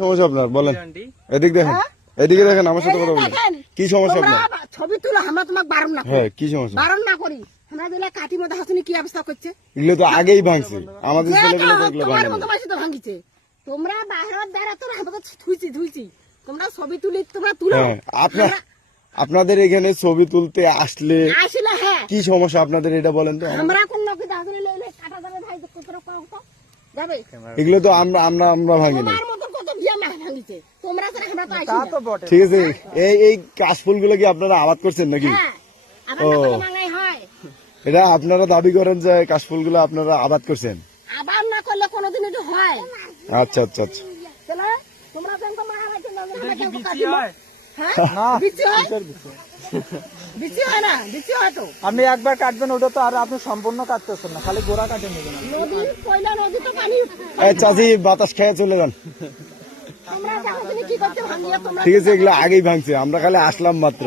সমস্যা আপনার বলেন, এদিক দেখেন, এদিকে দেখেন, আমার সাথে কথা বলেন। কি সমস্যা আপনার? ছবি তুলো, আমরা তোমাকে বারণ না করি। হ্যাঁ, কি সমস্যা? বারণ না করি, আমরা দিলে কাঠি মধ্যে হাসুনি কি অবস্থা করছে। এগুলো তো আগেই ভাঙছে, আমাদের ছেলেগুলো তো এগুলো তোমার ভাঙে মতো মাসি তো ভাঙিছে। তোমরা বাইরের দ্বারা তো আমরা ধুইছি। তোমরা ছবি তুলি, তোমরা তুলো। হ্যাঁ, আপনাদের এখানে ছবি তুলতে আসলে হ্যাঁ কি সমস্যা আপনাদের এটা বলেন তো। আমরা কোন লোকে দাদুনি লইলে কাটা যাবে ভাই, কতটা কত যাবে। এগুলো তো আমরা ভাঙি না। তোমার মতো কত বিয়া মা ভাঙিছে, তোমরা তো আমরা তো আইছি না। ঠিক আছে, এই কাশফুলগুলো কি আপনারা আবাদ করছেন নাকি? হ্যাঁ, আবার না মাঙ্গাই হয়। এটা আপনারা দাবি করেন যে কাশফুলগুলো আপনারা আবাদ করছেন? আবার না করলে কোনোদিন এটা হয়। আচ্ছা আচ্ছা আচ্ছা। চলো, তোমরা তো মারা হইছে না, আমরা কেন বিচি কাটিব? হয়? হ্যাঁ না, বিচি হয়? বিচি হয় না, বিচি হয় তো। আপনি একবার কাটবেন ওটা তো, আর আপনি সম্পূর্ণ কাটতেছেন না, খালি গোড়া কাটে নেবেন। নদী পয়লা নদী তো পানি। এই চাচি বাতাস খেয়ে চলে যান। তোমরা দেখো তুমি কি করতে ভাঙিয়া তোমরা। ঠিক আছে, এগুলো আগেই ভাঙছে, আমরা খালি আসলাম মাত্র।